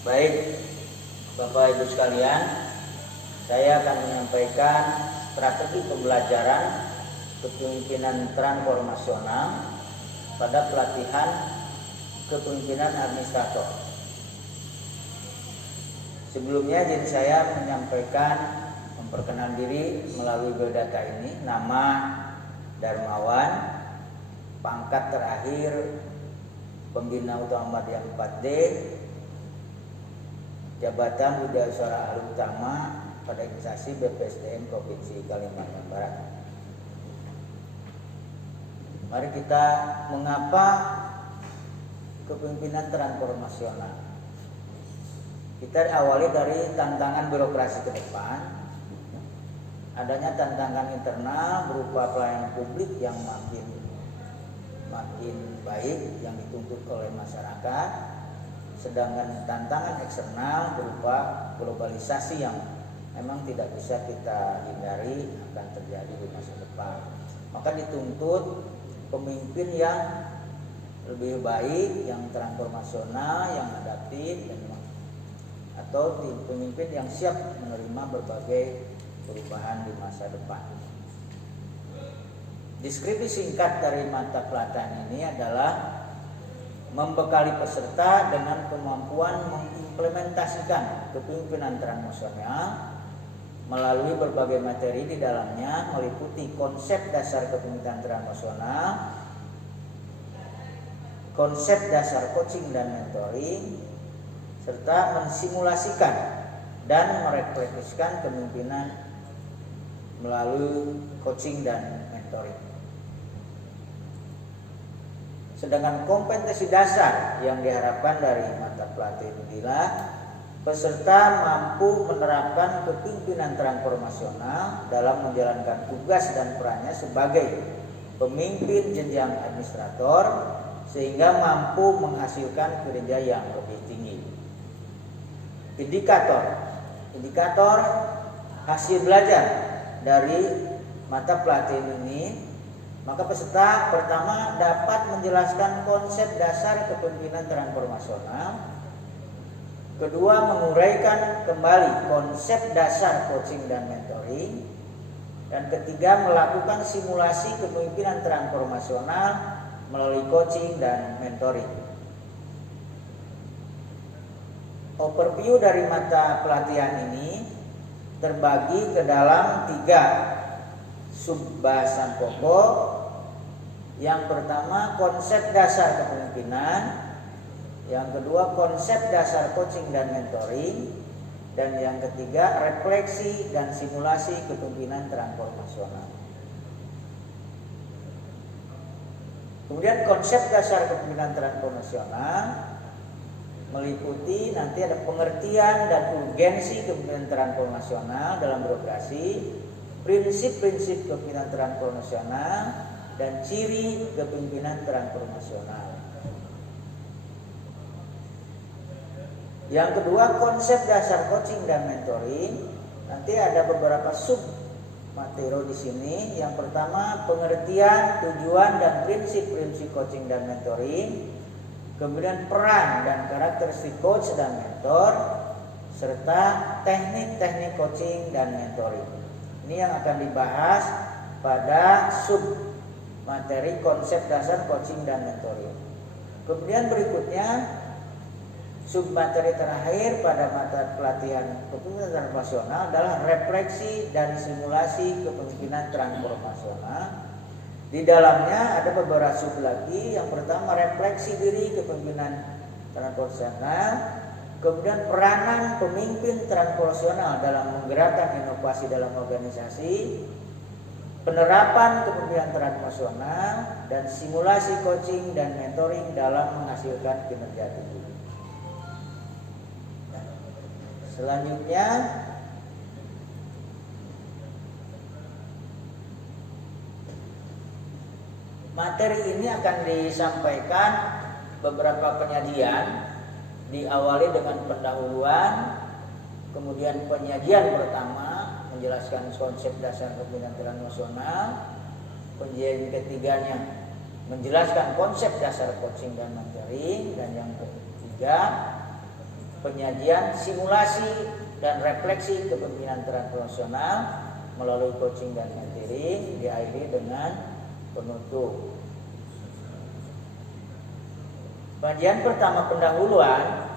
Baik, Bapak Ibu sekalian, saya akan menyampaikan strategi pembelajaran kepemimpinan transformasional pada pelatihan kepemimpinan administrator. Sebelumnya izin saya memperkenalkan diri melalui biodata ini. Nama Darmawan, pangkat terakhir Pembina Utama Muhammadiyah 4D, jabatan Widyaswara Ahli Utama pada instansi BPSDM Provinsi Kalimantan Barat. Mari kita mengapa kepemimpinan transformasional. Kita awali dari tantangan birokrasi ke depan. Adanya tantangan internal berupa pelayanan publik yang makin baik yang dituntut oleh masyarakat. Sedangkan tantangan eksternal berupa globalisasi yang memang tidak bisa kita hindari akan terjadi di masa depan. Maka dituntut pemimpin yang lebih baik, yang transformasional, yang adaptif, atau pemimpin yang siap menerima berbagai perubahan di masa depan. Deskripsi singkat dari mata pelatihan ini adalah membekali peserta dengan kemampuan mengimplementasikan kepemimpinan transformasional melalui berbagai materi di dalamnya, meliputi konsep dasar kepemimpinan transformasional, konsep dasar coaching dan mentoring, serta mensimulasikan dan merefleksikan kepemimpinan melalui coaching dan mentoring. Sedangkan kompetensi dasar yang diharapkan dari mata pelatihan inilah peserta mampu menerapkan kepemimpinan transformasional dalam menjalankan tugas dan perannya sebagai pemimpin jenjang administrator sehingga mampu menghasilkan kinerja yang lebih tinggi. Indikator hasil belajar dari mata pelatihan ini, maka peserta pertama dapat menjelaskan konsep dasar kepemimpinan transformasional, kedua menguraikan kembali konsep dasar coaching dan mentoring, dan ketiga melakukan simulasi kepemimpinan transformasional melalui coaching dan mentoring. Overview dari mata pelatihan ini terbagi ke dalam 3 subbahasan pokok. Yang pertama konsep dasar kepemimpinan, yang kedua konsep dasar coaching dan mentoring, dan yang ketiga refleksi dan simulasi kepemimpinan transformasional. Kemudian konsep dasar kepemimpinan transformasional meliputi nanti ada pengertian dan urgensi kepemimpinan transformasional dalam birokrasi, prinsip-prinsip kepemimpinan transformasional, dan ciri kepemimpinan transformasional. Yang kedua konsep dasar coaching dan mentoring, nanti ada beberapa sub materi di sini. Yang pertama pengertian, tujuan dan prinsip-prinsip coaching dan mentoring, kemudian peran dan karakteristik coach dan mentor, serta teknik-teknik coaching dan mentoring. Ini yang akan dibahas pada sub materi konsep dasar coaching dan mentoring. Kemudian berikutnya sub materi terakhir pada mata pelatihan kepemimpinan transformasional adalah refleksi dan simulasi kepemimpinan transformasional. Di dalamnya ada beberapa sub lagi. Yang pertama refleksi diri kepemimpinan transformasional, kemudian peranan pemimpin transformasional dalam menggerakkan inovasi dalam organisasi, penerapan kepemimpinan transformasional, dan simulasi coaching dan mentoring dalam menghasilkan kinerja tinggi. Selanjutnya materi ini akan disampaikan beberapa penyajian, diawali dengan pendahuluan, kemudian penyajian pertama menjelaskan konsep dasar kepemimpinan transformasional, penyajian ketiganya menjelaskan konsep dasar coaching dan mentoring, dan yang ketiga penyajian simulasi dan refleksi kepemimpinan transpersonal melalui coaching dan mentoring, diakhiri dengan penutup. Bagian pertama pendahuluan,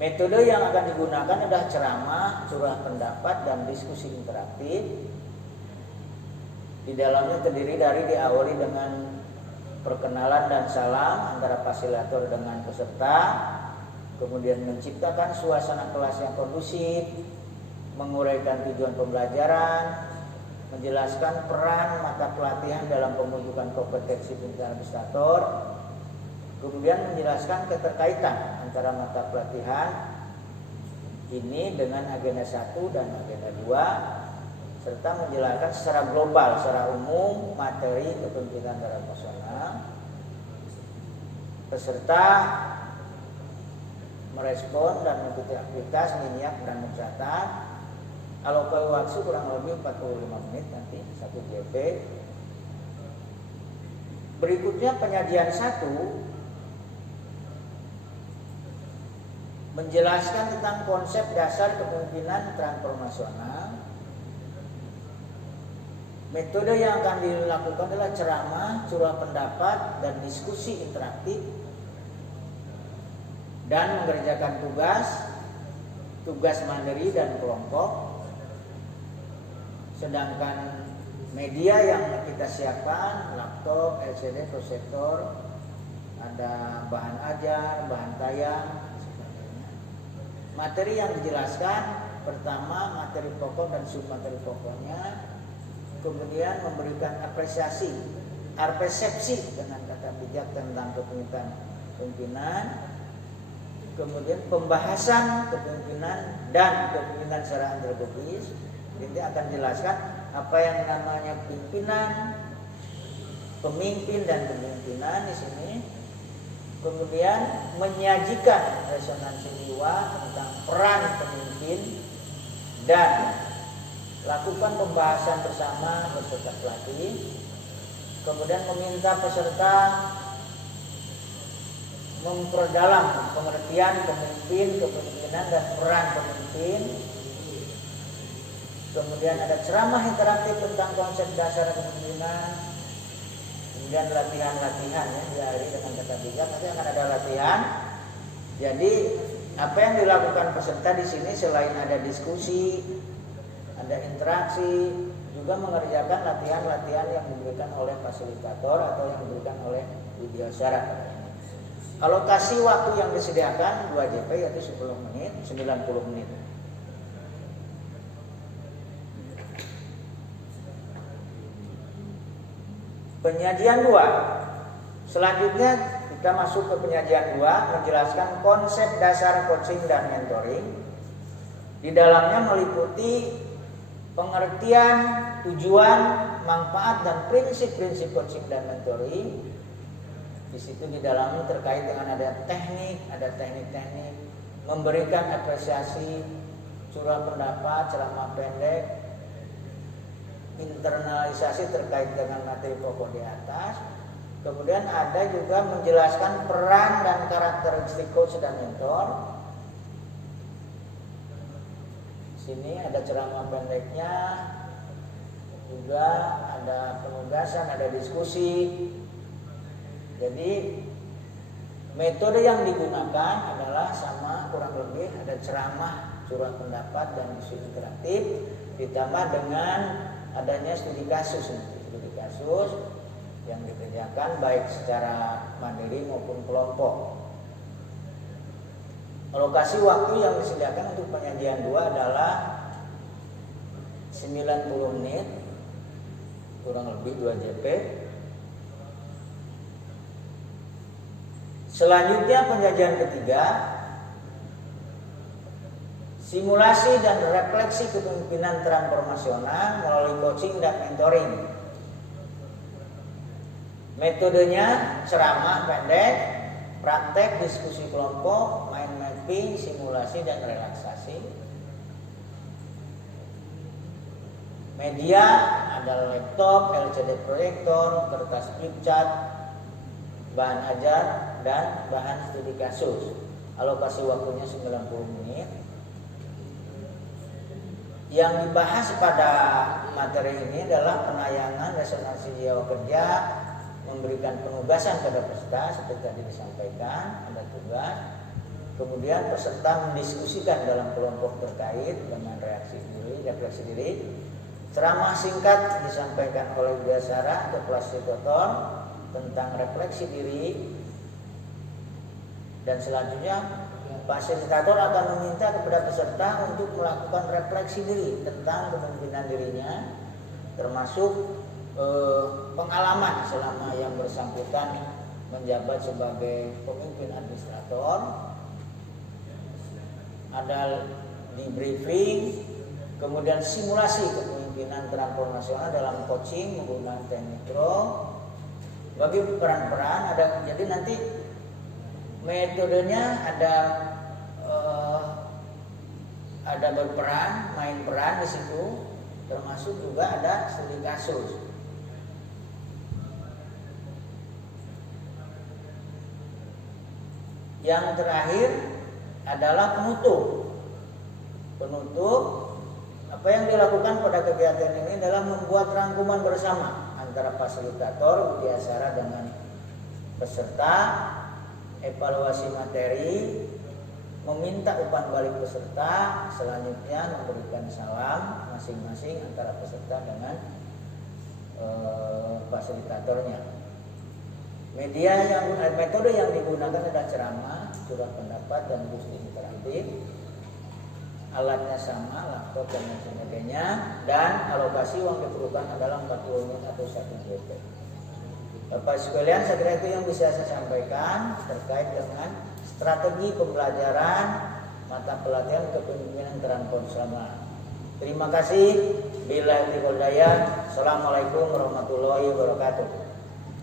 metode yang akan digunakan adalah ceramah, curah pendapat, dan diskusi interaktif. Di dalamnya terdiri dari diawali dengan perkenalan dan salam antara fasilitator dengan peserta, kemudian menciptakan suasana kelas yang kondusif, menguraikan tujuan pembelajaran, menjelaskan peran mata pelatihan dalam pembentukan kompetensi pimpinan administrator, kemudian menjelaskan keterkaitan antara mata pelatihan ini dengan agenda 1 dan agenda 2, serta menjelaskan secara global, secara umum materi kepemimpinan transpersonal. Peserta merespon dan mengikuti aktivitas, menyiap dan mencatat. Alokasi waktu kurang lebih 45 menit nanti 1 JP. Berikutnya penyajian 1 menjelaskan tentang konsep dasar kepemimpinan transformasional. Metode yang akan dilakukan adalah ceramah, curah pendapat, dan diskusi interaktif, dan mengerjakan tugas mandiri dan kelompok. Sedangkan media yang kita siapkan, laptop, LCD, proyektor, ada bahan ajar, bahan tayang, sebagainya. Materi yang dijelaskan, pertama materi pokok dan submateri pokoknya, kemudian memberikan apresiasi, persepsi dengan kata bijak tentang kepemimpinan, kemudian pembahasan kepemimpinan dan kepemimpinan secara antropologis. Ini akan jelaskan apa yang namanya pimpinan, pemimpin dan kepemimpinan di sini. Kemudian menyajikan resonansi jiwa tentang peran pemimpin dan lakukan pembahasan bersama beserta pelatih. Kemudian meminta peserta memperdalam pengertian pemimpin, kepemimpinan dan peran pemimpin. Kemudian ada ceramah interaktif tentang konsep dasar kepemimpinan. Kemudian latihan-latihan ya, diakhiri dengan kata bijak. Nanti akan ada latihan. Jadi apa yang dilakukan peserta di sini selain ada diskusi, ada interaksi, juga mengerjakan latihan-latihan yang diberikan oleh fasilitator atau yang diberikan oleh video syarat. Alokasi waktu yang disediakan 2 JP yaitu 10 menit, 90 menit. Penyajian 2. Selanjutnya kita masuk ke penyajian 2, menjelaskan konsep dasar coaching dan mentoring. Di dalamnya meliputi pengertian, tujuan, manfaat dan prinsip-prinsip coaching dan mentoring. Di situ di dalamnya terkait dengan ada teknik-teknik, memberikan apresiasi, curah pendapat, ceramah pendek, internalisasi terkait dengan materi pokok di atas. Kemudian ada juga menjelaskan peran dan karakteristik coach dan mentor. Sini ada ceramah pendeknya, juga ada penugasan, ada diskusi. Jadi metode yang digunakan adalah sama kurang lebih ada ceramah, curah pendapat dan diskusi interaktif, ditambah dengan adanya studi kasus yang dikerjakan baik secara mandiri maupun kelompok. Alokasi waktu yang disediakan untuk penyajian 2 adalah 90 menit, kurang lebih 2 JP. Selanjutnya penyajian ketiga, simulasi dan refleksi kepemimpinan transformasional melalui coaching dan mentoring. Metodenya ceramah pendek, praktek, diskusi kelompok, mind mapping, simulasi dan relaksasi. Media ada laptop, LCD proyektor, kertas flip chart, bahan ajar dan bahan studi kasus. alokasi waktunya 90 menit. Yang dibahas pada materi ini adalah penayangan resonansi jiwa kerja, memberikan penugasan pada peserta seperti tadi disampaikan, ada tugas. Kemudian peserta mendiskusikan dalam kelompok terkait dengan refleksi diri. Ceramah singkat disampaikan oleh Biasara atau fasilitator tentang refleksi diri. Dan selanjutnya fasilitator akan meminta kepada peserta untuk melakukan refleksi diri tentang kemungkinan dirinya, termasuk pengalaman selama yang bersangkutan menjabat sebagai pemimpin administrator. Ada debriefing, kemudian simulasi kepemimpinan transformasional dalam coaching menggunakan teknik Pro. Bagi peran-peran ada, jadi nanti metodenya ada berperan, main peran di situ, termasuk juga ada studi kasus. Yang terakhir adalah penutup. Apa yang dilakukan pada kegiatan ini adalah membuat rangkuman bersama antara fasilitator, Biasara dengan peserta, evaluasi materi, meminta umpan balik peserta, selanjutnya memberikan salam masing-masing antara peserta dengan fasilitatornya. Metode yang digunakan adalah ceramah, surat pendapat, dan diskusi interaktif. Alatnya sama, laptop dan sebagainya, dan alokasi uang diperlukan adalah 40 menit atau 1 GP. Bapak sekalian, saya kira itu yang bisa saya sampaikan terkait dengan strategi pembelajaran mata pelatihan kepemimpinan transformasional. Terima kasih. Billahi taufiq wal hidayah. Assalamualaikum warahmatullahi wabarakatuh.